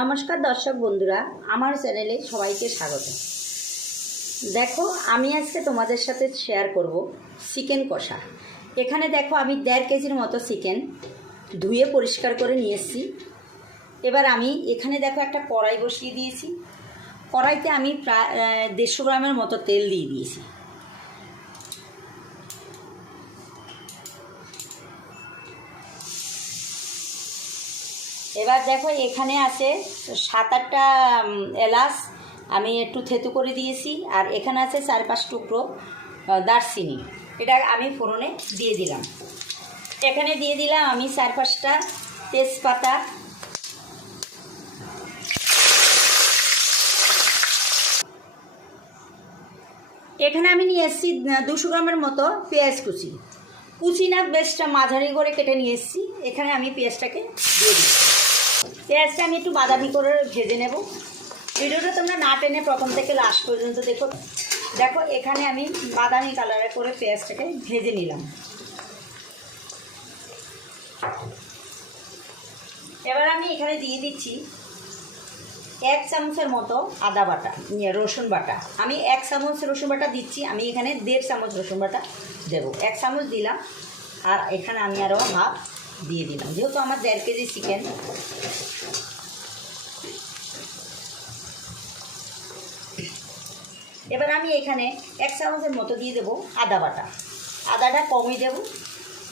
নমস্কার দর্শক বন্ধুরা, আমার চ্যানেলে সবাইকে স্বাগত। দেখো, আমি আজকে তোমাদের সাথে শেয়ার করব চিকেন কষা। এখানে দেখো, আমি দেড় কেজির মতো চিকেন ধুয়ে পরিষ্কার করে নিয়ে এসেছি। এবার আমি এখানে দেখো, একটা কড়াই বসিয়ে দিয়েছি। কড়াইতে আমি প্রায় দেড়শো গ্রামের মতো তেল দিয়ে দিয়েছি। এবার দেখো এখানে আছে সাত আটটা এলাচ আমি একটু থেতু করে দিয়েছি আর এখানে আছে চার পাঁচ টুকরো দারচিনি। এটা আমি ফোড়নে দিয়ে দিলাম। এখানে দিয়ে দিলাম আমি চার পাঁচটা তেজপাতা। এখানে আমি নিয়ে এসেছি দুশো গ্রামের মতো পেঁয়াজ কুচি। কুচি না, বেশটা মাঝারি করে কেটে নিয়ে এসেছি। এখানে আমি পেঁয়াজটাকে দিয়ে দিই পেঁয়াজটা আমি একটু বাদামি করে ভেজে নেব। ভিডিওটা তোমরা না টেনে প্রথম থেকে লাস্ট পর্যন্ত দেখো। দেখো এখানে আমি বাদামি কালারে করে পেঁয়াজটাকে ভেজে নিলাম। এবার আমি এখানে দিয়ে দিচ্ছি এক চামচের মতো আদা বাটা ইয়ে, রসুন বাটা। আমি এক চামচ রসুন বাটা দিচ্ছি আমি এখানে দেড় চামচ রসুন বাটা দেবো। এক চামচ দিলাম আর এখানে আমি আরও হাফ দিয়ে দিলাম। যেহেতু আমার দেড় কেজি চিকেন এবার আমি এখানে এক চামচের মতো দিয়ে দেবো আদা বাটা। আদাটা কমই দেবো।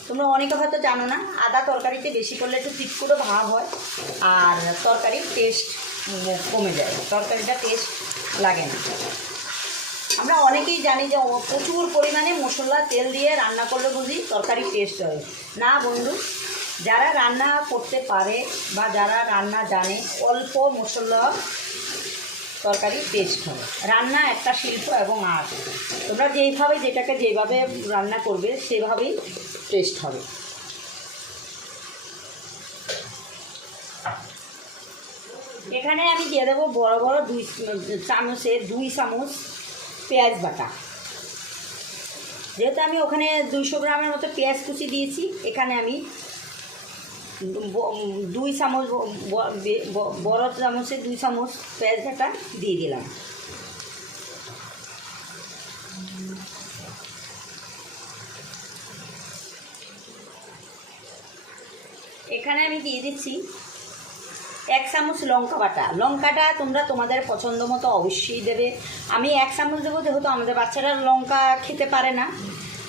তোমরা অনেকে হয়তো জানো না, আদা তরকারিতে বেশি করলে একটু তিটকুটো ভাব হয়, আর তরকারির টেস্ট কমে যায়। তরকারিটা টেস্ট লাগে না। আমরা অনেকেই জানি যে প্রচুর পরিমাণে মশলা, তেল দিয়ে রান্না করলে বুঝি তরকারি টেস্ট হয়। না বন্ধু যারা রান্না করতে পারে বা যারা রান্না জানে, অল্প মশলা তরকারি টেস্ট হবে রান্না একটা শিল্প এবং আর্ট। তোমরা যেইভাবে যেটাকে যেভাবে রান্না করবে, সেভাবেই টেস্ট হবে। এখানে আমি দিয়ে দেবো বড় বড় দুই চামচে দুই চামচ পেঁয়াজ বাটা। যেহেতু আমি ওখানে দুইশো গ্রামের মতো পেঁয়াজ কুচি দিয়েছি, এখানে আমি দুই চামচ বড় চামচে দুই চামচ পেঁয়াজ বাটা দিয়ে দিলাম। এখানে আমি দিয়ে দিচ্ছি এক চামচ লঙ্কা বাটা। লঙ্কাটা তোমরা তোমাদের পছন্দ মতো অবশ্যই দেবে। আমি এক চামচ দেবো, যেহেতু আমাদের বাচ্চারা লঙ্কা খেতে পারে না।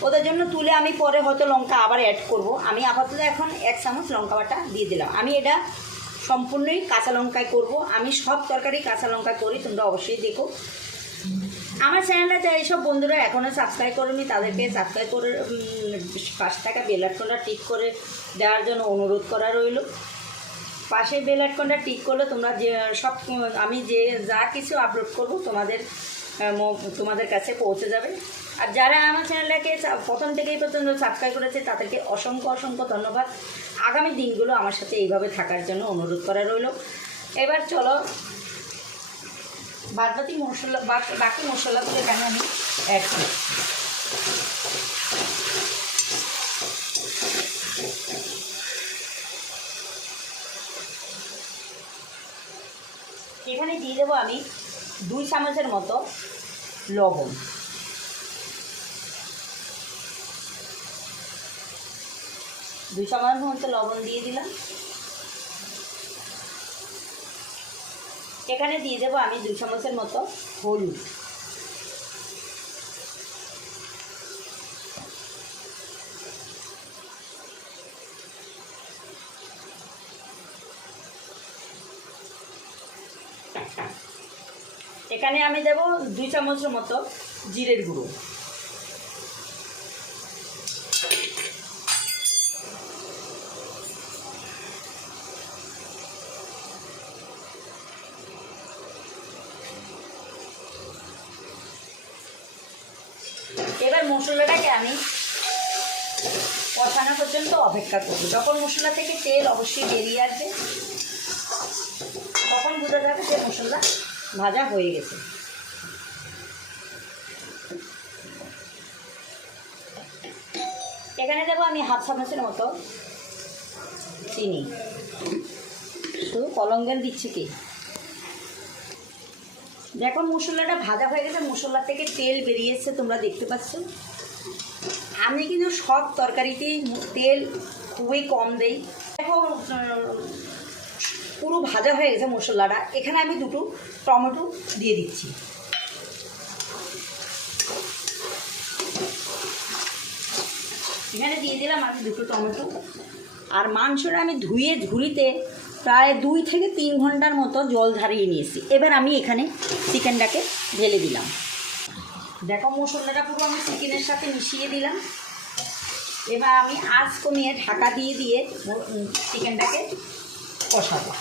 ওদের জন্য তুলে আমি পরে হয়তো লঙ্কা আবার অ্যাড করব। আমি আপাতত এখন এক চামচ লঙ্কা বাটা দিয়ে দিলাম। আমি এটা সম্পূর্ণই কাঁচা লঙ্কায় করব। আমি সব তরকারি কাঁচা লঙ্কায় করি, তোমরা অবশ্যই দেখো। আমার চ্যানেলটা যা এইসব বন্ধুরা এখনও সাবস্ক্রাইব করেনি, তাদেরকে সাবস্ক্রাইব করে পাঁচ টাকা বেল আইকনটা টিক করে দেওয়ার জন্য অনুরোধ করা রইল। পাশে বেল আইকনটা টিক করলে তোমরা যে, সব, আমি যে, যা কিছু আপলোড করব তোমাদের তোমাদের কাছে পৌঁছে যাবে। আর যারা আমার চ্যানেলটাকে প্রথম থেকেই পর্যন্ত সাবস্ক্রাইব করেছে, তাদেরকে অসংখ্য অসংখ্য ধন্যবাদ। আগামী দিনগুলো আমার সাথে এইভাবে থাকার জন্য অনুরোধ করা রইল। এবার চলো বাদবাকি মশলা, বাকি মশলাগুলো এখানে আমি অ্যাড করছি এখানে দিয়ে দেবো আমি দুই চামচের মতো লবণ। দুই চামচের মতো লবণ দিয়ে দিলাম। এখানে দিয়ে দেবো আমি দুই চামচের মতো হলুদ। এখানে আমি দেব দুই চামচের মতো জিরের গুঁড়ো। এবার মশলাটাকে আমি কষানো পর্যন্ত অপেক্ষা করব। যখন মশলা থেকে তেল অবশ্যই বেরিয়ে আসবে, তখন বোঝা যাবে যে মশলা ভাজা হয়ে গেছে। এখানে দেবো আমি হাফ চামচের মতো চিনি। শুধু কলঙ্গেল দিচ্ছি কি? দেখো মশলাটা ভাজা হয়ে গেছে, মশলা থেকে তেল বেরিয়েছে তোমরা দেখতে পাচ্ছ। আমি কিন্তু সব তরকারিতেই তেল খুবই কম দেই। দেখো পুরো ভাজা হয়ে গেছে মশলাটা। এখানে আমি দুটো টমেটো দিয়ে দিচ্ছি। এখানে দিয়ে দিলাম আমি দুটো টমেটো। আর মাংসটা আমি ধুয়ে ঝুড়িতে প্রায় দুই থেকে তিন ঘণ্টার মতো জল ঝারিয়ে নিয়েছি। এবার আমি এখানে চিকেনটাকে ঢেলে দিলাম। দেখো মশলাটা পুরো আমি চিকেনের সাথে মিশিয়ে দিলাম। এবার আমি আঁচ কমিয়ে ঢাকা দিয়ে দিয়ে চিকেনটাকে কষাবো।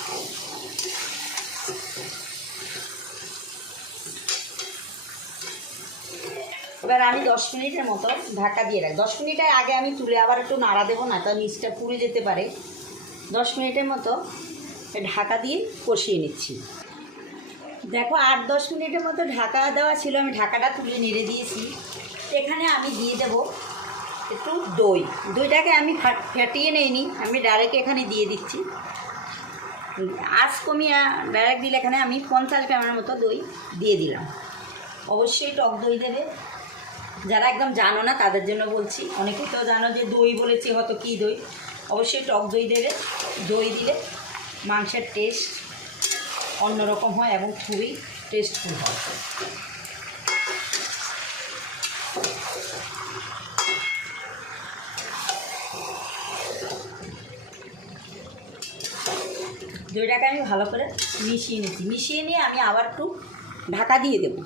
এবার আমি দশ মিনিটের মতো ঢাকা দিয়ে রাখি। দশ মিনিটের আগে আমি তুলে আবার একটু নাড়া দেবো না তা নিচটা পুড়ে যেতে পারে। দশ মিনিটের মতো ঢাকা দিয়ে কষিয়ে নিচ্ছি। দেখো আট দশ মিনিটের মতো ঢাকা দেওয়া ছিল, আমি ঢাকাটা তুলে নেড়ে দিয়েছি। এখানে আমি দিয়ে দেব একটু দই। দইটাকে আমি ফাট- ফেটিয়ে নেইনি, আমি ডাইরেক্ট এখানে দিয়ে দিচ্ছি। আজ কমিয়ে ডাইরেক্ট দিলে এখানে আমি পঞ্চাশ গ্রামের মতো দই দিয়ে দিলাম। অবশ্যই টক দই দেবে। যারা একদম জানো না, তাদের জন্য বলছি অনেকে তো জানো যে দই বলেছি, হয়তো কী দই? অবশ্যই টক দই দেবে। দই দিলে মাংসের টেস্ট অন্যরকম হয় এবং খুবই টেস্টফুল হয়। দইটাকে আমি ভালো করে মিশিয়ে নিচ্ছি। মিশিয়ে নিয়ে আমি আবার একটু ঢাকা দিয়ে দেবো।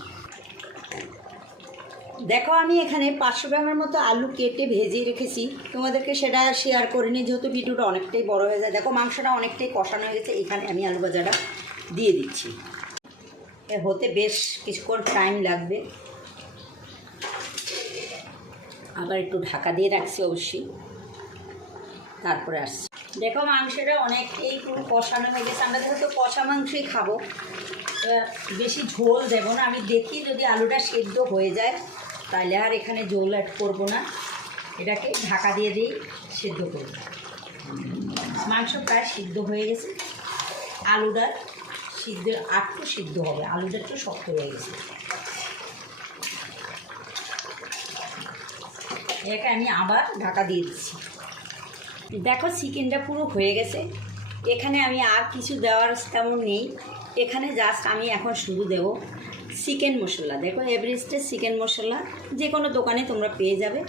দেখো, আমি এখানে পাঁচশো গ্রামের মতো আলু কেটে ভেজে রেখেছি। তোমাদেরকে সেটা শেয়ার করিনি যেহেতু ভিডিওটা অনেকটাই বড় হয়ে যায়। দেখো, মাংসটা অনেকটাই কষানো হয়ে গেছে। এখানে আমি আলু ভাজাটা দিয়ে দিচ্ছি। হতে বেশ কিছুক্ষণ টাইম লাগবে। আবার একটু ঢাকা দিয়ে রাখছি অবশ্যই। তারপরে আসছি। দেখো, মাংসটা অনেকটাই পুরো কষানো হয়ে গেছে। আমরা যেহেতু কষা মাংসই খাব বেশি ঝোল দেবো না। আমি দেখি যদি আলুটা সেদ্ধ হয়ে যায়। তাহলে আর এখানে জল অ্যাড করব না। এটাকে ঢাকা দিয়ে দিয়েই সেদ্ধ করব। মাংস প্রায় সিদ্ধ হয়ে গেছে। আলুটা সিদ্ধ আটটু সিদ্ধ হবে। আলুটা একটু শক্ত হয়ে গেছে। এটাকে আমি আবার ঢাকা দিয়ে দিচ্ছি। দেখো চিকেনটা পুরো হয়ে গেছে। এখানে আমি আর কিছু দেওয়ার তেমন নেই। এখানে জাস্ট আমি এখন শুধু দেবো চিকেন মশলা। দেখো এভারেস্টের চিকেন মশলা যে কোনো দোকানে তোমরা পেয়ে যাবে।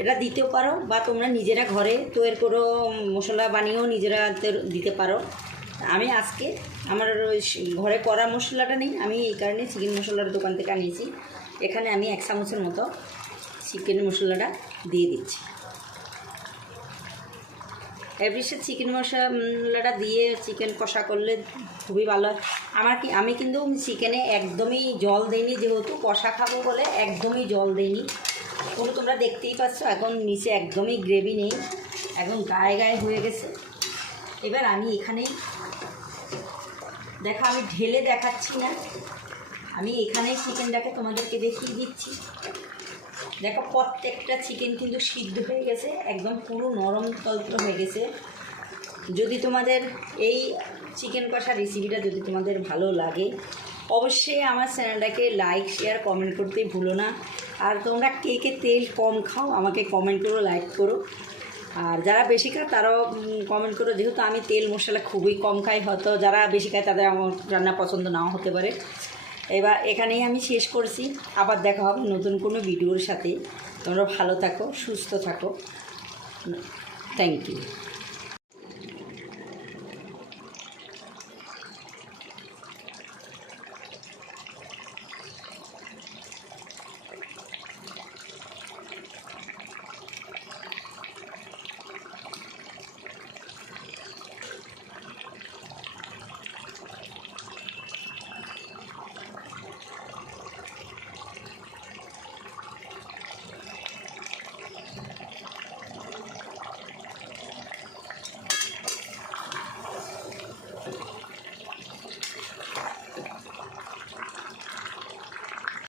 এটা দিতেও পারো বা তোমরা নিজেরা ঘরে তৈরি করো মশলা বানিয়েও নিজেরা দিতে পারো। আমি আজকে আমার ওই ঘরে করা মশলাটা নেই, আমি এই কারণে চিকেন মশলার দোকান থেকে আনিয়েছি। এখানে আমি এক চামচের মতো চিকেন মশলাটা দিয়ে দিচ্ছি। এভরিসের চিকেন মশলাটা দিয়ে চিকেন কষা করলে খুবই ভালো হয়। আমার কি আমি কিন্তু চিকেনে একদমই জল দিইনি, যেহেতু কষা খাব বলে একদমই জল দিইনি। পুরো তোমরা দেখতেই পাচ্ছ, এখন নিচে একদমই গ্রেভি নেই। এখন গায়ে গায়ে হয়ে গেছে। এবার আমি এখানেই দেখো, আমি ঢেলে দেখাচ্ছি না। আমি এখানেই চিকেনটাকে তোমাদেরকে দেখিয়ে দিচ্ছি। দেখো, প্রত্যেকটা চিকেন কিন্তু সিদ্ধ হয়ে গেছে, একদম পুরো নরম তলত্র হয়ে গেছে। যদি তোমাদের এই চিকেন কষা রেসিপিটা যদি তোমাদের ভালো লাগে, অবশ্যই আমার চ্যানেলটাকে লাইক শেয়ার কমেন্ট করতে ভুলো না। আর তোমরা কে কে তেল কম খাও, আমাকে কমেন্ট করো লাইক করো। আর যারা বেশি খায়, তারাও কমেন্ট করো। যেহেতু আমি তেল মশলা খুবই কম খাই, হয়তো যারা বেশি খায়, তাদের আমার রান্না পছন্দ নাও হতে পারে। এবার এখানেই আমি শেষ করছি। আবার দেখা হবে নতুন কোনো ভিডিওর সাথে। তোমরা ভালো থাকো, সুস্থ থাকো। Thank you